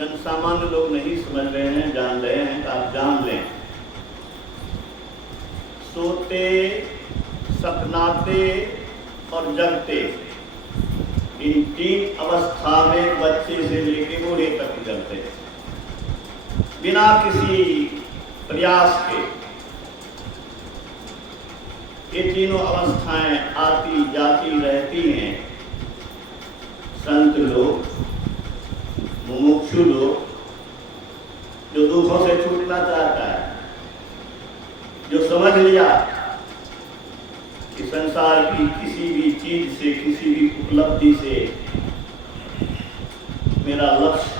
जन सामान्य लोग नहीं समझ रहे हैं, जान रहे हैं, तो आप जान लें। सोते, सपनाते और जगते, इन तीन अवस्था में बच्चे से लेकर बूढ़े तक गुजरते हैं बिना किसी प्रयास के। ये तीनों अवस्थाएं आती जाती रहती हैं। संत लोग, मुमुक्षु लोग, जो दुखों से छूटना चाहता है, जो समझ लिया कि संसार की किसी भी चीज से, किसी भी उपलब्धि से मेरा लक्ष्य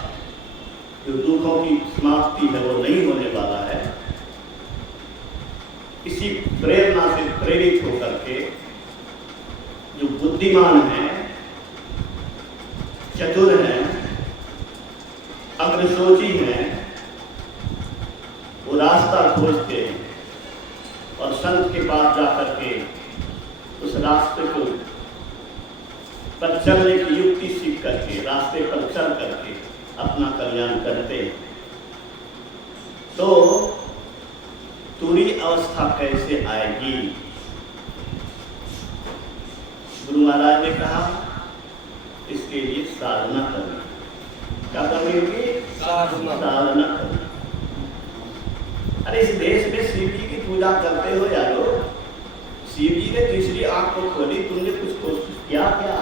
जो दुखों की समाप्ति है वो नहीं होने वाला है, इसी प्रेरणा से प्रेरित होकर के जो बुद्धिमान हैं, चतुर हैं, अग्रसोची हैं, वो रास्ता खोजते हैं और संत के पास जाकर के उस रास्ते को पर चलने की युक्ति सीख करके, रास्ते पर चल करके अपना कल्याण करते हैं। तो तुरी अवस्था कैसे आएगी? गुरु महाराज ने कहा इसके लिए साधना करनी। क्या करनी होगी? साधना करनी। अरे इस देश में शिव जी की पूजा करते हो यारो, शिव जी ने तीसरी आंख को खोली, तुमने कुछ कोशिश किया क्या?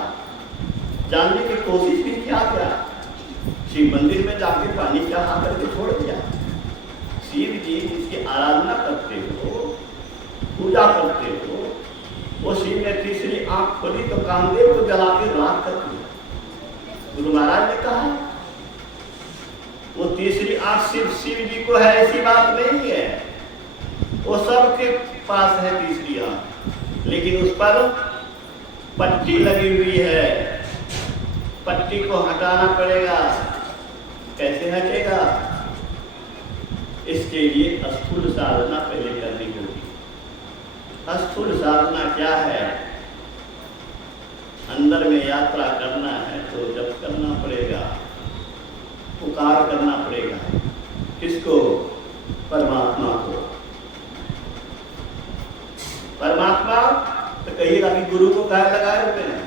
जानने की कोशिश भी किया क्या? शिव मंदिर में जाके पानी चढ़ा करके छोड़ दिया। शिव जी जिसकी आराधना करते हो, पूजा करते हो, वो शिव ने तीसरी आंख खोली तो कामदेव को जला के राख कर दिया। गुरु महाराज ने कहा वो तीसरी आंख सिर्फ शिव जी को है ऐसी बात नहीं है, वो सबके पास है तीसरी आंख, लेकिन उस पर पट्टी लगी हुई है। पट्टी को हटाना पड़ेगा। कैसे हटेगा? इसके लिए स्थूल साधना पहले करनी होगी। स्थूल साधना क्या है? अंदर में यात्रा करना है तो जब करना पड़ेगा, पुकार करना पड़ेगा। किसको? परमात्मा को। परमात्मा तो कहिएगा कि गुरु को कहा लगाए होते हैं,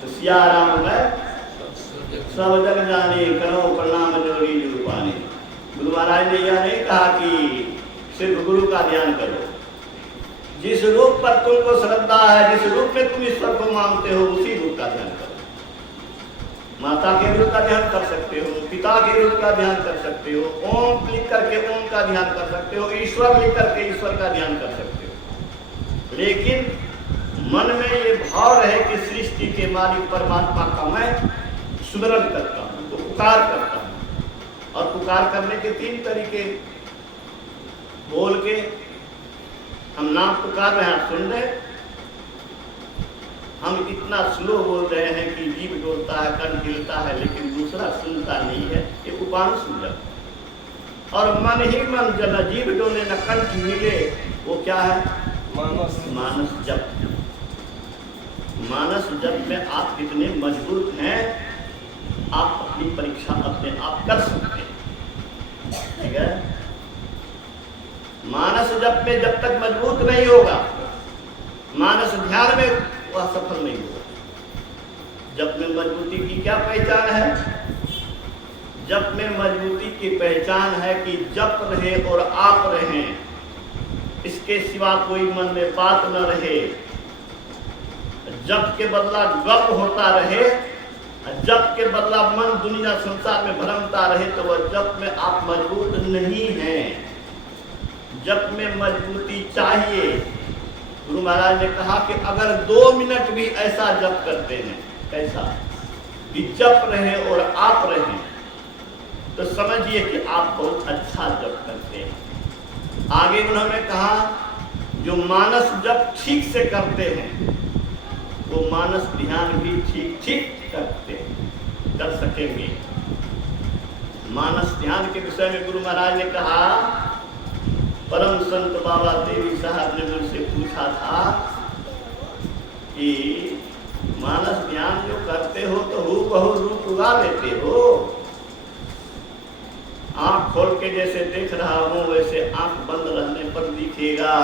तो सिया राम में सब जग जाने, करो प्रणाम जोड़ी गुरु पाने। गुरु महाराज ने यह नहीं कहा कि सिर्फ गुरु का ध्यान करो। जिस रूप पर तुमको श्रद्धा है, जिस रूप में तुम ईश्वर को मानते हो, उसी रूप का ध्यान करो। माता के रूप का ध्यान कर सकते हो, पिता के रूप का ध्यान कर सकते हो, ओम लिख करके ओम का ध्यान कर सकते हो, ईश्वर लिख करके ईश्वर का ध्यान कर सकते हो। लेकिन मन में ये भाव रहे कि सृष्टि के मालिक परमात्मा का मैं सुमरण करता हूँ, तो पुकार करता हूँ। और पुकार करने के तीन तरीके बोल के हम नाम पुकार रहे हैं, आप सुन रहे। हम इतना स्लो बोल रहे हैं कि जीभ डोलता है, कंठ हिलता है, लेकिन दूसरा सुनता नहीं है। ये उपान सुन जाता और मन ही मन जब जीभ डोले न कंठ हिले, वो क्या है? मानस जप। मानस जप में आप कितने मजबूत हैं, आप अपनी परीक्षा अपने आप कर सकते हैं। ठीक है? मानस जप में जब तक मजबूत नहीं होगा, मानस ध्यान में वह सफल नहीं होगा। जप में मजबूती की क्या पहचान है? जप में मजबूती की पहचान है कि जप रहे और आप रहें, इसके सिवा कोई मन में बात न रहे। जप के बदला गप होता रहे, जप के बदला मन दुनिया संसार में भ्रमता रहे, तो वह जप में आप मजबूत नहीं हैं। जप में मजबूती चाहिए। गुरु महाराज ने कहा कि अगर 2 मिनट भी ऐसा जप करते हैं, कैसा कि जप रहे और आप रहें, तो समझिए कि आप बहुत अच्छा जप करते हैं। आगे उन्होंने कहा जो मानस जप ठीक से करते हैं, वो मानस ध्यान भी ठीक ठीक कर सकेंगे। मानस ध्यान के विषय में गुरु महाराज ने कहा, परम संत बाबा देवी साहब ने मुझसे पूछा था कि मानस ध्यान जो करते हो तो हूबहू रूप उगा लेते हो, खोल के जैसे देख रहा हूं वैसे आंख बंद रहने पर दिखेगा।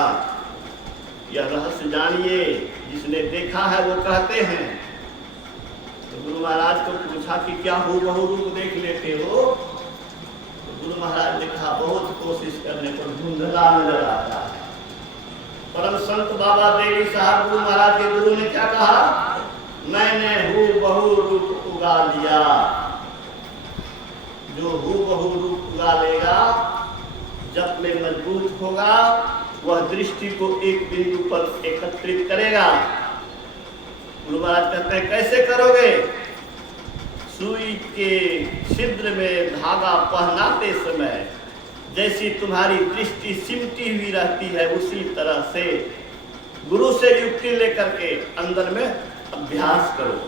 यह रहस्य जानिए, जिसने देखा है वो कहते हैं। तो गुरु महाराज को पूछा कि क्या हूबहू रूप देख लेते हो? तो गुरु महाराज ने कहा बहुत कोशिश करने पर धुंधला नजर आता है। परम संत बाबा देवी साहब गुरु महाराज के गुरु ने क्या कहा? मैंने हूबहू रूप उगा लिया। जो हूबहू रूप उगा लेगा, जब में मजबूत होगा, वह दृष्टि को एक बिंदु पर एकत्रित करेगा। गुरु महाराज कहते हैं कैसे करोगे? सुई के छिद्र में धागा पहनाते समय जैसी तुम्हारी दृष्टि सिमटी हुई रहती है, उसी तरह से गुरु से युक्ति लेकर के अंदर में अभ्यास करो।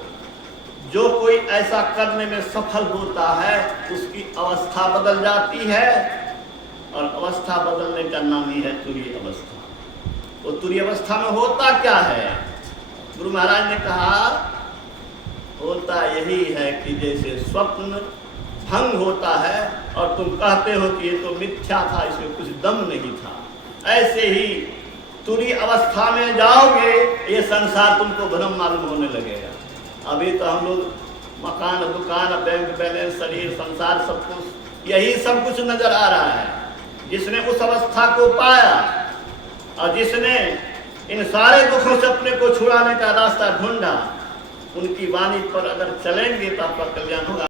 जो कोई ऐसा करने में सफल होता है उसकी अवस्था बदल जाती है, और अवस्था बदलने का नाम ही है तुरीय अवस्था। वो तुरीय अवस्था में होता क्या है? गुरु महाराज ने कहा होता यही है कि जैसे स्वप्न भंग होता है और तुम कहते हो कि ये तो मिथ्या था, इसमें कुछ दम नहीं था, ऐसे ही तुरीय अवस्था में जाओगे ये संसार तुमको भ्रम मालूम होने लगेगा। अभी तो हम लोग मकान, दुकान, बैंक बैलेंस, शरीर, संसार, सब कुछ यही सब कुछ नजर आ रहा है। जिसने उस अवस्था को पाया और जिसने इन सारे दुखों से अपने को छुड़ाने का रास्ता ढूंढा, उनकी वाणी पर अगर चलेंगे तो आपका कल्याण होगा।